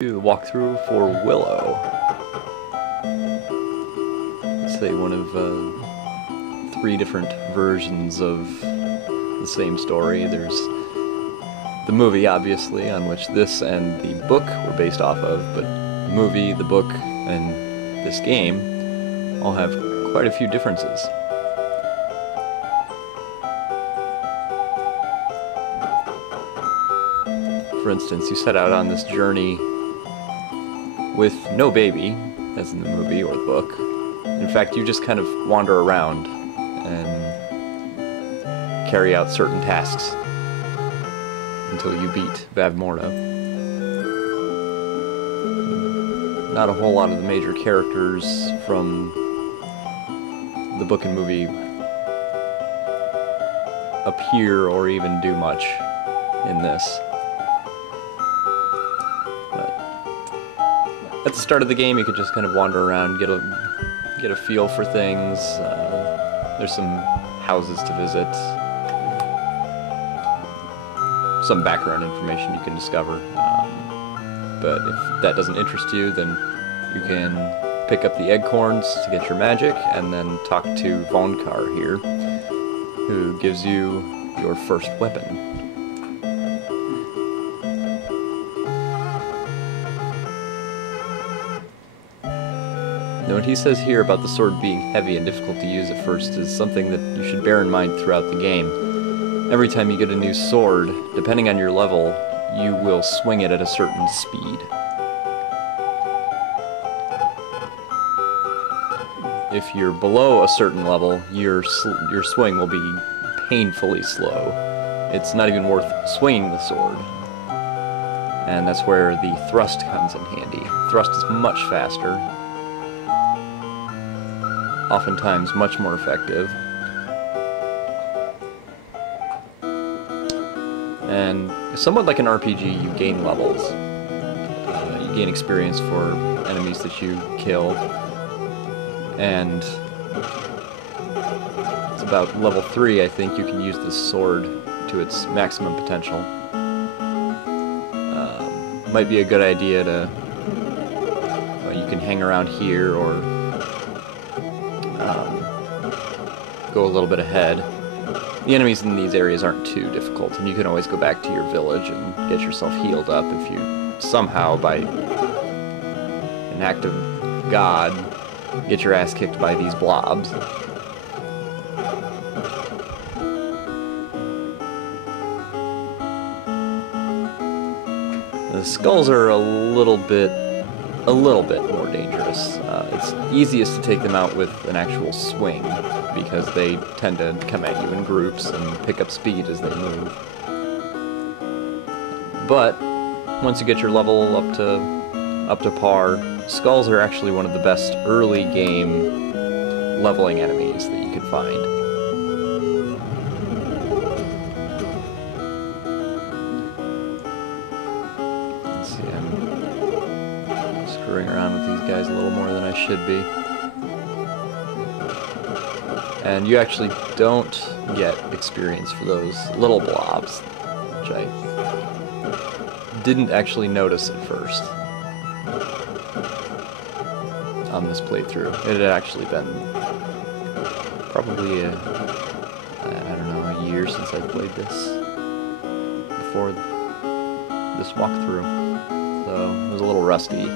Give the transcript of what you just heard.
Do the walkthrough for Willow. Let's say one of 3 different versions of the same story. There's the movie, obviously, on which this and the book were based off of, but the movie, the book, and this game all have quite a few differences. For instance, you set out on this journey with no baby, as in the movie or the book. In fact, you just kind of wander around and carry out certain tasks until you beat Morta. Not a whole lot of the major characters from the book and movie appear or even do much in this. At the start of the game, you could just kind of wander around, get a feel for things. There's some houses to visit, some background information you can discover. But if that doesn't interest you, then you can pick up the acorns to get your magic, and then talk to Vonkar here, who gives you your first weapon. Now, what he says here about the sword being heavy and difficult to use at first is something that you should bear in mind throughout the game. Every time you get a new sword, depending on your level, you will swing it at a certain speed. If you're below a certain level, your swing will be painfully slow. It's not even worth swinging the sword. And that's where the thrust comes in handy. Thrust is much faster, oftentimes much more effective, and somewhat like an RPG, you gain levels. You gain experience for enemies that you kill, and it's about level 3, I think, you can use this sword to its maximum potential. Might be a good idea to, you can hang around here or go a little bit ahead. The enemies in these areas aren't too difficult, and you can always go back to your village and get yourself healed up if you somehow, by an act of God, get your ass kicked by these blobs. The skulls are a little bit more dangerous. It's easiest to take them out with an actual swing, because they tend to come at you in groups and pick up speed as they move. But once you get your level up to par, skulls are actually one of the best early game leveling enemies that you can find. Let's see, I'm screwing around with these guys a little more than I should be. And you actually don't get experience for those little blobs, which I didn't actually notice at first on this playthrough. It had actually been probably I don't know, a year since I played this before this walkthrough, so it was a little rusty.